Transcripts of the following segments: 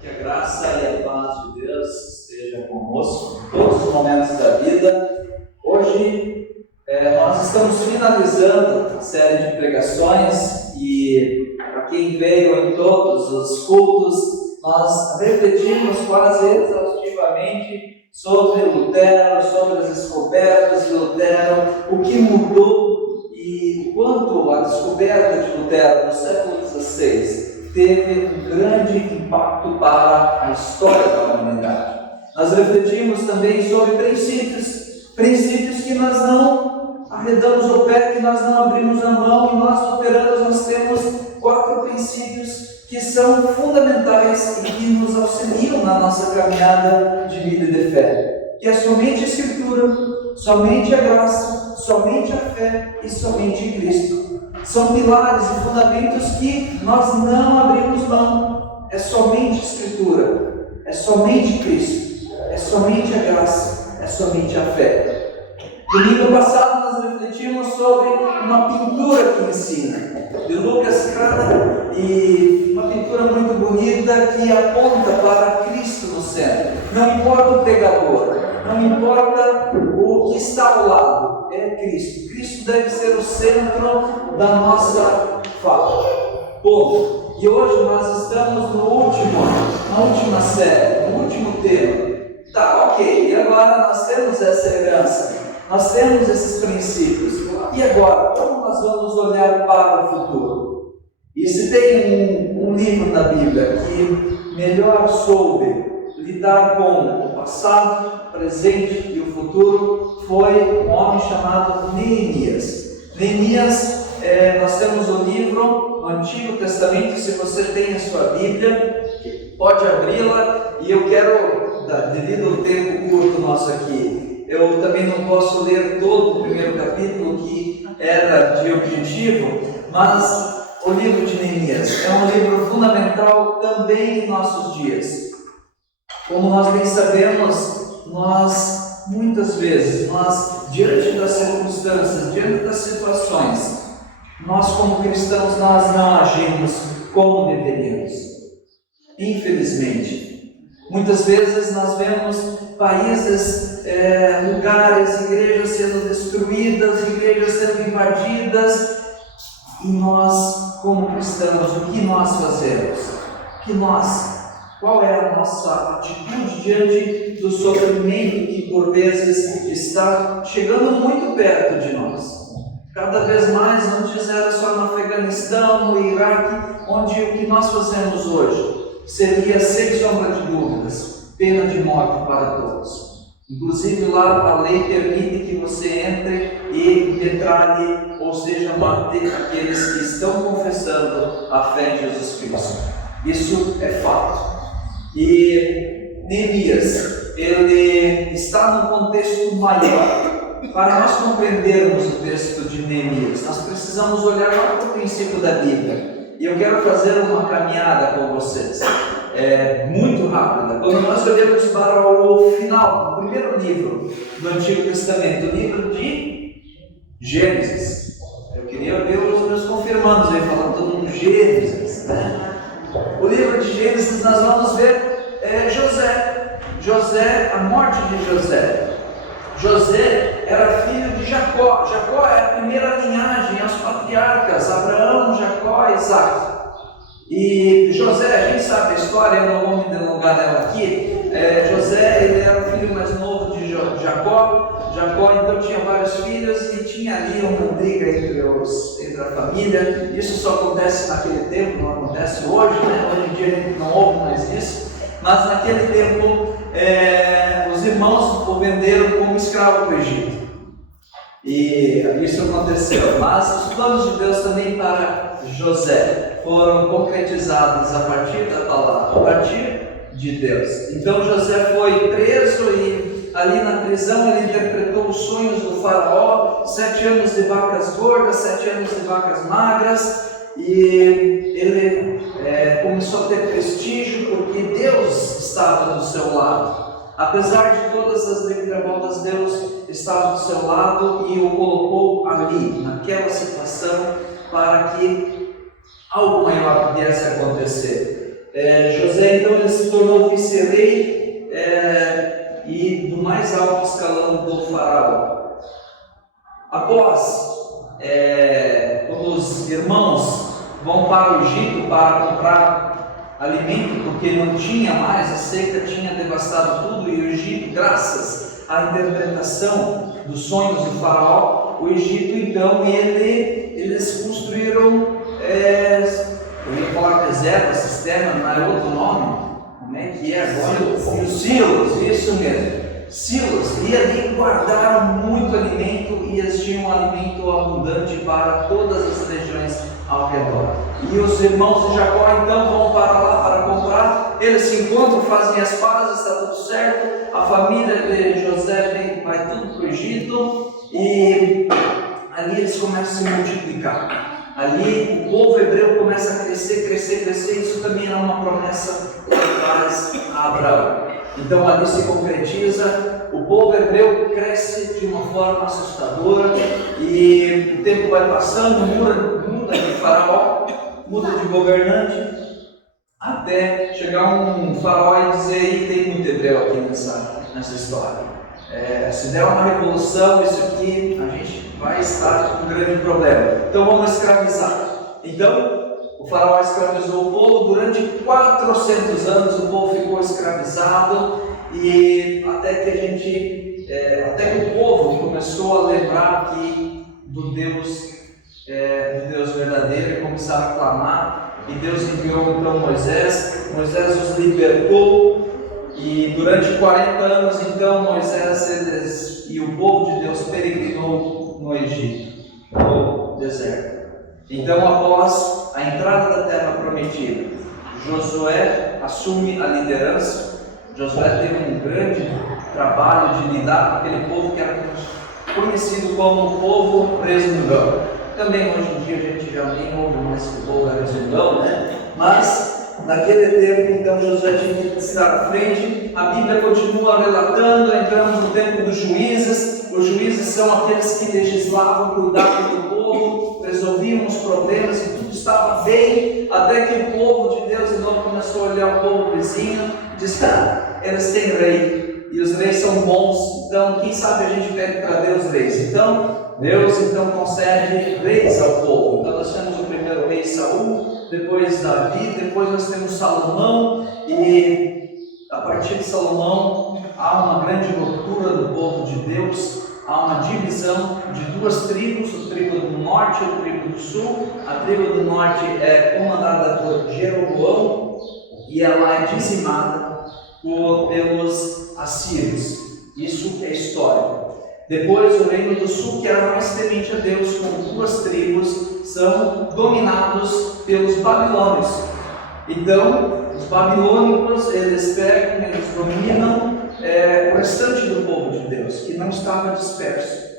Que a graça e a paz de Deus esteja conosco em todos os momentos da vida. Hoje nós estamos finalizando a série de pregações e para quem veio em todos os cultos, nós refletimos quase exaustivamente sobre Lutero, sobre as descobertas de Lutero, o que mudou e o quanto a descoberta de Lutero no século XVI teve um grande impacto para a história da humanidade. Nós refletimos também sobre princípios que nós não arredamos o pé, que nós não abrimos a mão, e nós operamos, nós temos 4 princípios que são fundamentais e que nos auxiliam na nossa caminhada de vida e de fé, que é somente a Escritura, somente a graça, somente a fé e somente Cristo. São pilares e fundamentos que nós não abrimos mão. É somente a Escritura, é somente Cristo, é somente a graça, é somente a fé. Domingo passado nós refletimos sobre uma pintura que ensina, de Lucas Cranach, e uma pintura muito bonita que aponta para Cristo no centro. Não importa o pregador, não importa o que está ao lado, é Cristo. Cristo deve ser o centro da nossa fala. Bom, e hoje nós estamos na última série, no último tema. Tá, ok, e agora nós temos essa herança, nós temos esses princípios. E agora, como nós vamos olhar para o futuro? E se tem um livro na Bíblia que melhor soube lidar com o passado, o presente e o futuro, foi um homem chamado Neemias. Neemias, nós temos um livro no Antigo Testamento. Se você tem a sua Bíblia, pode abri-la, e eu quero, devido ao tempo curto nosso aqui, eu também não posso ler todo o primeiro capítulo, que era de objetivo, mas o livro de Neemias é um livro fundamental também em nossos dias. Como nós bem sabemos, muitas vezes, diante das circunstâncias, diante das situações, nós como cristãos, nós não agimos como deveríamos. Infelizmente. Muitas vezes nós vemos países, lugares, igrejas sendo destruídas, igrejas sendo invadidas, e nós, como cristãos, o que nós fazemos? Qual é a nossa atitude diante do sofrimento que por vezes está chegando muito perto de nós? Cada vez mais, antes era só no Afeganistão, no Iraque, onde o que nós fazemos hoje seria, sem sombra de dúvidas, pena de morte para todos. Inclusive lá a lei permite que você entre e metralhe, ou seja, mate aqueles que estão confessando a fé em Jesus Cristo. Isso é fato. E Neemias, ele está num contexto maior. Para nós compreendermos o texto de Neemias, nós precisamos olhar lá para o princípio da Bíblia. E eu quero fazer uma caminhada com vocês, muito rápida. Quando nós olhamos para o final, o primeiro livro do Antigo Testamento, o livro de Gênesis. Eu queria ver os meus confirmandos aí, falando todo mundo Gênesis, né? O livro de Gênesis, nós vamos ver José, a morte de José. José era filho de Jacó. Jacó é a primeira linhagem aos patriarcas, Abraão, Jacó e Isaac. E José, a gente sabe a história, eu não vou me delongar nela aqui. José, ele era o filho mais novo de Jacó. Jacó então tinha vários filhos e tinha ali uma briga entre a família. Isso só acontece naquele tempo, não acontece hoje, né? Hoje em dia não houve mais isso. Mas naquele tempo, os irmãos o venderam como escravo para o Egito. E isso aconteceu. Mas os planos de Deus também para José foram concretizados a partir da palavra, a partir de Deus. Então José foi preso e ali na prisão ele interpretou os sonhos do faraó, 7 anos de vacas gordas, 7 anos de vacas magras, e ele começou a ter prestígio porque Deus estava do seu lado. Apesar de todas as reviravoltas, Deus estava do seu lado e o colocou ali, naquela situação, para que algo maior pudesse acontecer. José então ele se tornou vice-rei e do mais alto escalão do faraó. Após, quando os irmãos vão para o Egito para comprar alimento, porque não tinha mais, a seca tinha devastado tudo, e o Egito, graças à interpretação dos sonhos do faraó, o Egito então eles construíram, eu ia falar reserva, sistema, não é outro nome, como é que é agora? Silos, isso mesmo, silos, e ali guardaram muito alimento, e eles tinham alimento abundante para todas as regiões ao redor. E os irmãos de Jacó então vão para lá para comprar, eles se encontram, fazem as pazes, está tudo certo, a família de José vai tudo para o Egito, e ali eles começam a se multiplicar. Ali o povo hebreu começa a crescer, isso também era uma promessa que faz a Abraão. Então ali se concretiza, o povo hebreu cresce de uma forma assustadora, e o tempo vai passando, muda de faraó, muda de governante, até chegar um faraó e dizer: tem muito hebreu aqui nessa história. Se der uma revolução, isso aqui, a gente vai estar com um grande problema. Então vamos escravizar. Então o faraó escravizou o povo durante 400 anos, o povo ficou escravizado, e até que o povo começou a lembrar do Deus verdadeiro, e começaram a clamar, e Deus enviou então Moisés os libertou, e durante 40 anos então Moisés e o povo de Deus peregrinou no Egito, no deserto. Então, após a entrada da terra prometida, Josué assume a liderança. Josué teve um grande trabalho de lidar com aquele povo que era conhecido como o povo resmungão. Também hoje em dia a gente já nem ouve mais que o povo é resmungão, né? Mas naquele tempo, então, Josué tinha que estar à frente. A Bíblia continua relatando, entramos no tempo dos juízes. Os juízes são aqueles que legislavam, cuidavam do povo, resolviam os problemas, e tudo estava bem, até que o povo de Deus então começou a olhar o povo vizinho e disse: eles têm rei, e os reis são bons, então quem sabe a gente pede para Deus reis. Então Deus concede reis ao povo. Então nós temos o primeiro rei Saul, depois Davi, depois nós temos Salomão, e a partir de Salomão há uma grande ruptura do povo de Deus, há uma divisão de duas tribos, a tribo do norte e a tribo do sul. A tribo do norte é comandada por Jeroboão, e ela é dizimada pelos assírios. Isso é histórico. Depois o reino do sul, que era mais temente a Deus, com duas tribos, são dominados pelos babilônios. Então, os babilônicos, eles pegam, eles dominam o restante do povo de Deus, que não estava disperso.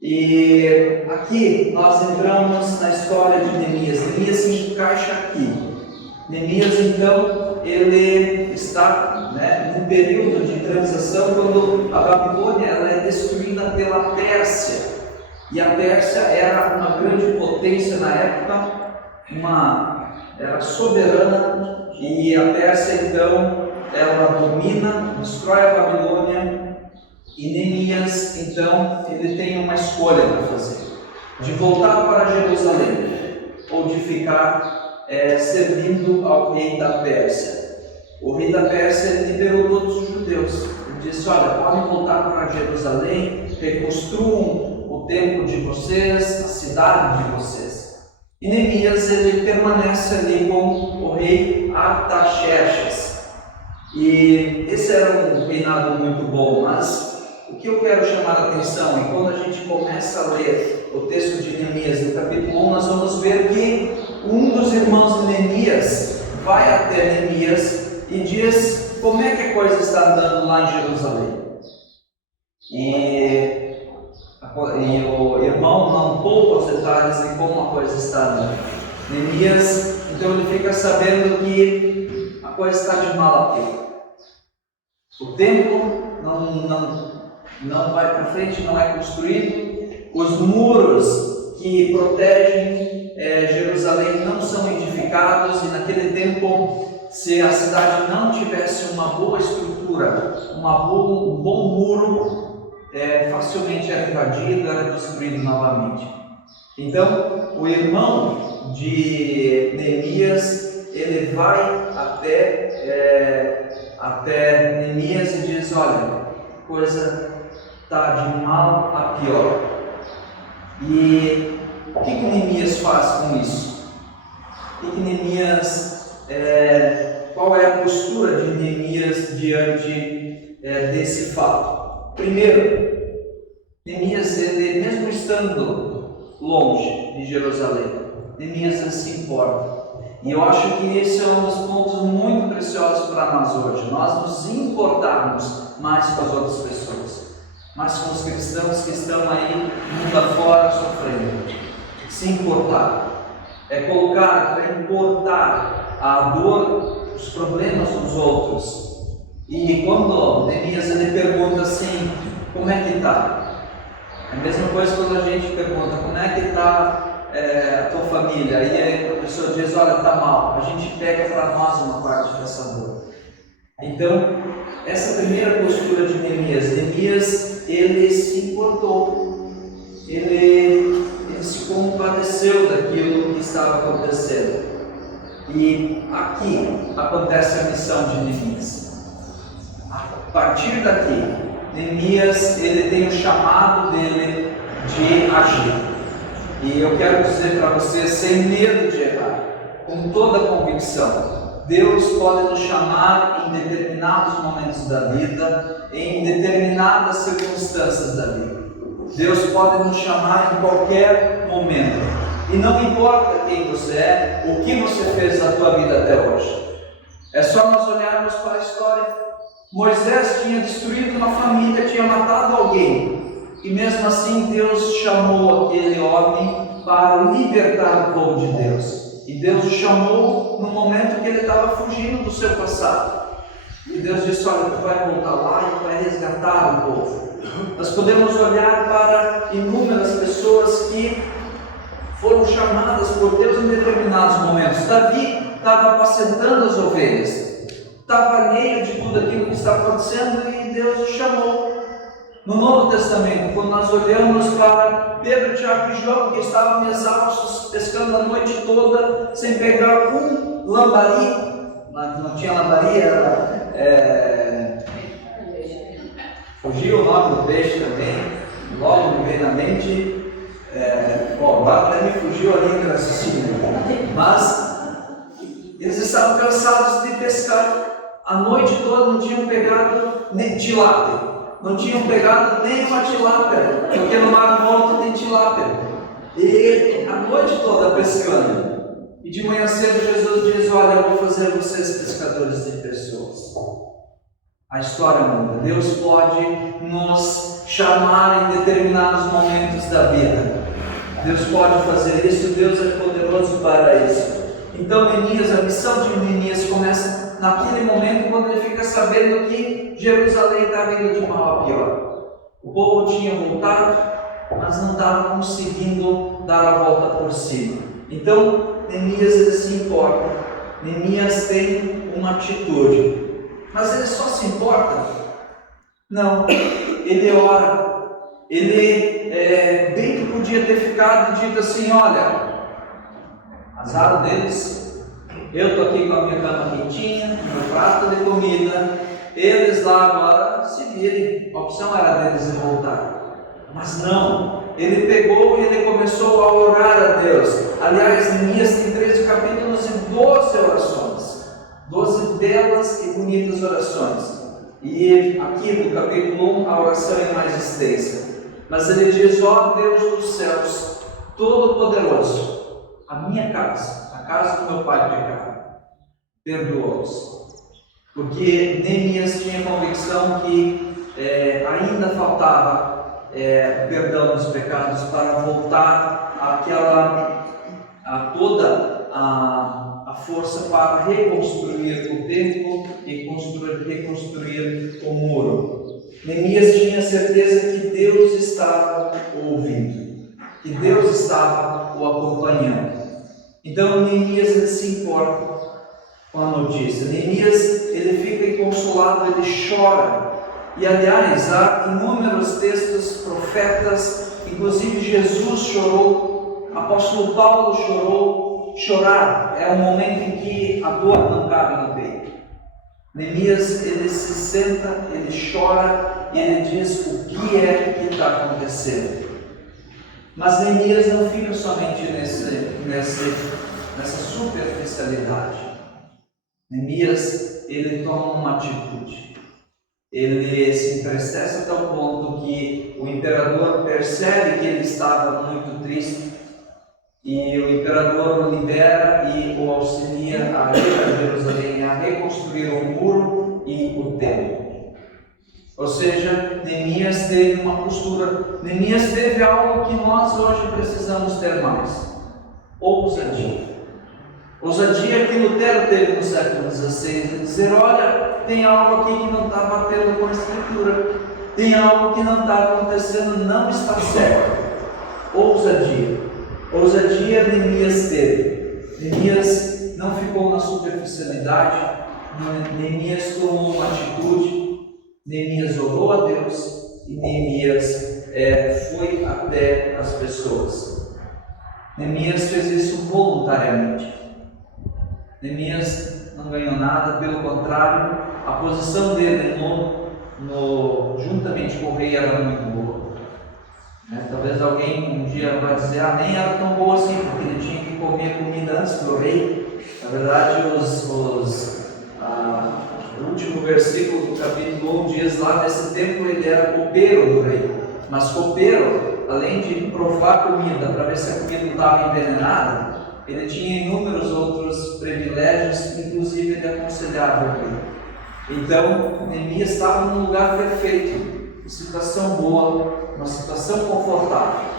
E aqui nós entramos na história de Neemias. Neemias se encaixa aqui. Neemias, então, ele está num período de transição, quando a Babilônia ela é destruída pela Pérsia. E a Pérsia era uma grande potência na época, era soberana, e a Pérsia, então, ela domina, destrói a Babilônia, e Neemias, então, ele tem uma escolha para fazer: de voltar para Jerusalém, ou de ficar servindo ao rei da Pérsia. O rei da Pérsia liberou todos os judeus. Ele disse: olha, podem voltar para Jerusalém, reconstruam o templo de vocês, a cidade de vocês. E Neemias, ele permanece ali com o rei Artaxerxes. E esse era um reinado muito bom, mas o que eu quero chamar a atenção, e quando a gente começa a ler o texto de Neemias no capítulo 1, nós vamos ver que um dos irmãos de Neemias vai até Neemias e diz como é que a coisa está andando lá em Jerusalém. E o irmão não poupa os detalhes de como a coisa está andando. Neemias, então, ele fica sabendo que a coisa está de mal a pior. O templo não vai para frente, não é construído. Os muros que protegem Jerusalém não são edificados, e naquele tempo, se a cidade não tivesse uma boa estrutura, um bom muro, facilmente era invadido, era destruído novamente. Então, o irmão de Neemias, ele vai até Neemias e diz: olha, a coisa está de mal a pior. E o que Neemias faz com isso? Qual é a postura de Neemias diante desse fato? Primeiro, Neemias, ele, mesmo estando longe de Jerusalém, Neemias se importa. E eu acho que esse é um dos pontos muito preciosos para nós hoje. Nós nos importarmos mais com as outras pessoas, mais com os cristãos que estão aí mundo afora sofrendo. Se importar é importar a dor, os problemas dos outros. E quando Neemias ele pergunta assim: como é que está? É a mesma coisa quando a gente pergunta: como é que está a tua família? Aí a pessoa diz: olha, está mal. A gente pega para nós uma parte dessa dor. Então, essa primeira postura de Neemias, ele se importou, ele se compadeceu daquilo que estava acontecendo. E aqui acontece a missão de Neemias. A partir daqui, Neemias, ele tem o chamado dele de agir. E eu quero dizer para você, sem medo de errar, com toda a convicção, Deus pode nos chamar em determinados momentos da vida, em determinadas circunstâncias da vida. Deus pode nos chamar em qualquer momento. E não importa quem você é, o que você fez na tua vida até hoje. É só nós olharmos para a história. Moisés tinha destruído uma família, tinha matado alguém. E mesmo assim Deus chamou aquele homem para libertar o povo de Deus. E Deus o chamou no momento que ele estava fugindo do seu passado. E Deus disse: olha, tu vai voltar lá e vai resgatar o povo. Nós podemos olhar para inúmeras pessoas que foram chamadas por Deus em determinados momentos. Davi estava apacentando as ovelhas, estava alheio de tudo aquilo que estava acontecendo e Deus o chamou. No Novo Testamento, quando nós olhamos para Pedro, Tiago e João, que estavam exaustos, pescando a noite toda, sem pegar um lambari, não tinha lambari, fugiu o nome do peixe também, logo me veio na mente, agora até me fugiu ali no raciocínio, mas eles estavam cansados de pescar, a noite toda não tinham pegado nem tilápia. Não tinham pegado nem uma tilápia, porque no Mar Morto tem tilápia. E a noite toda pescando. E de manhã cedo Jesus diz: olha, eu vou fazer vocês pescadores de pessoas. A história muda. Deus pode nos chamar em determinados momentos da vida. Deus pode fazer isso, Deus é poderoso para isso. Então Neemias, a missão de Neemias começa naquele momento quando ele fica sabendo que Jerusalém está indo de mal a pior. O povo tinha voltado, mas não estava conseguindo dar a volta por cima. Então Neemias ele se importa. Neemias tem uma atitude. Mas ele só se importa? Não. Ele ora. Ele bem que podia ter ficado e dito assim: olha, azar deles, eu estou aqui com a minha cama quentinha, meu prato de comida, eles lá agora se virem. A opção era deles voltar. Mas não, ele pegou e ele começou a orar a Deus. Aliás, Neemias tem 13 capítulos e 12 orações, 12 belas e bonitas orações. E aqui no capítulo 1 a oração é mais extensa. Mas ele diz: ó Deus dos céus, Todo-Poderoso, a minha casa, a casa do meu pai pecado, perdoa-os. Porque Neemias tinha convicção que ainda faltava perdão dos pecados para voltar a toda a força para reconstruir o templo e reconstruir o muro. Neemias tinha certeza que Deus estava ouvindo, e Deus estava o acompanhando. Então Neemias ele se importa com a notícia. Neemias ele fica inconsolado, ele chora. E aliás, há inúmeros textos, profetas, inclusive Jesus chorou, apóstolo Paulo chorou. Chorar é um momento em que a dor não cabe no peito. Neemias ele se senta, ele chora e ele diz o que é que está acontecendo. Mas Neemias não fica somente nessa superficialidade. Neemias ele toma uma atitude. Ele se entristece até o ponto que o imperador percebe que ele estava muito triste e o imperador o libera e o auxilia a ir a Jerusalém, a reconstruir o muro e o templo. Ou seja, Neemias teve uma postura, Neemias teve algo que nós hoje precisamos ter mais: ousadia. Ousadia que Lutero teve no século XVI, de dizer: olha, tem algo aqui que não está batendo com a Escritura, tem algo que não está acontecendo, não está certo. Ousadia. Ousadia Neemias teve. Neemias não ficou na superficialidade, Neemias tomou uma atitude, Neemias orou a Deus e Neemias foi até as pessoas. Neemias fez isso voluntariamente. Neemias não ganhou nada, pelo contrário, a posição dele juntamente com o rei era muito boa. Talvez alguém um dia vai dizer: nem era tão boa assim, porque ele tinha que comer comida antes do rei. Na verdade, o último versículo do capítulo 1 diz: lá nesse tempo ele era copeiro do rei. Mas copeiro, além de provar comida para ver se a comida não estava envenenada, ele tinha inúmeros outros privilégios, inclusive ele aconselhava o rei. Então, Neemias estava num lugar perfeito, uma situação boa, uma situação confortável,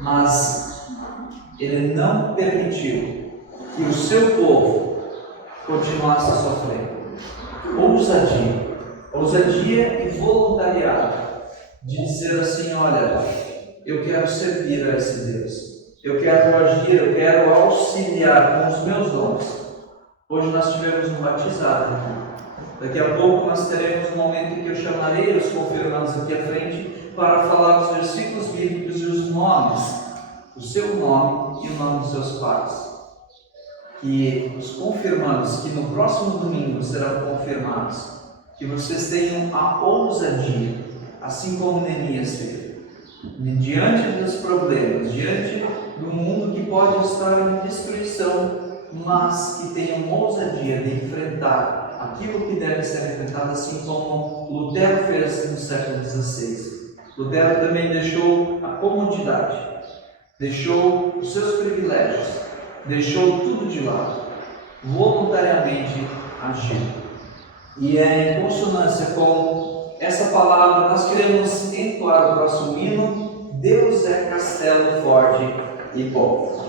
mas ele não permitiu que o seu povo continuasse sofrendo. Ousadia e voluntariado, de dizer assim: olha, eu quero servir a esse Deus, eu quero agir, eu quero auxiliar com os meus dons. Hoje nós tivemos um batizado aqui. Daqui a pouco nós teremos um momento em que eu chamarei os confirmandos aqui à frente para falar os versículos bíblicos e os nomes, o seu nome e o nome dos seus pais. E os confirmandos, que no próximo domingo serão confirmados, que vocês tenham a ousadia, assim como Neemias fez, diante dos problemas, diante do mundo que pode estar em destruição, mas que tenham ousadia de enfrentar aquilo que deve ser enfrentado, assim como Lutero fez no século XVI. Lutero também deixou a comodidade, deixou os seus privilégios, deixou tudo de lado, voluntariamente agiu. E é em consonância com essa palavra nós queremos entoar o próximo hino: Deus é castelo forte e bom.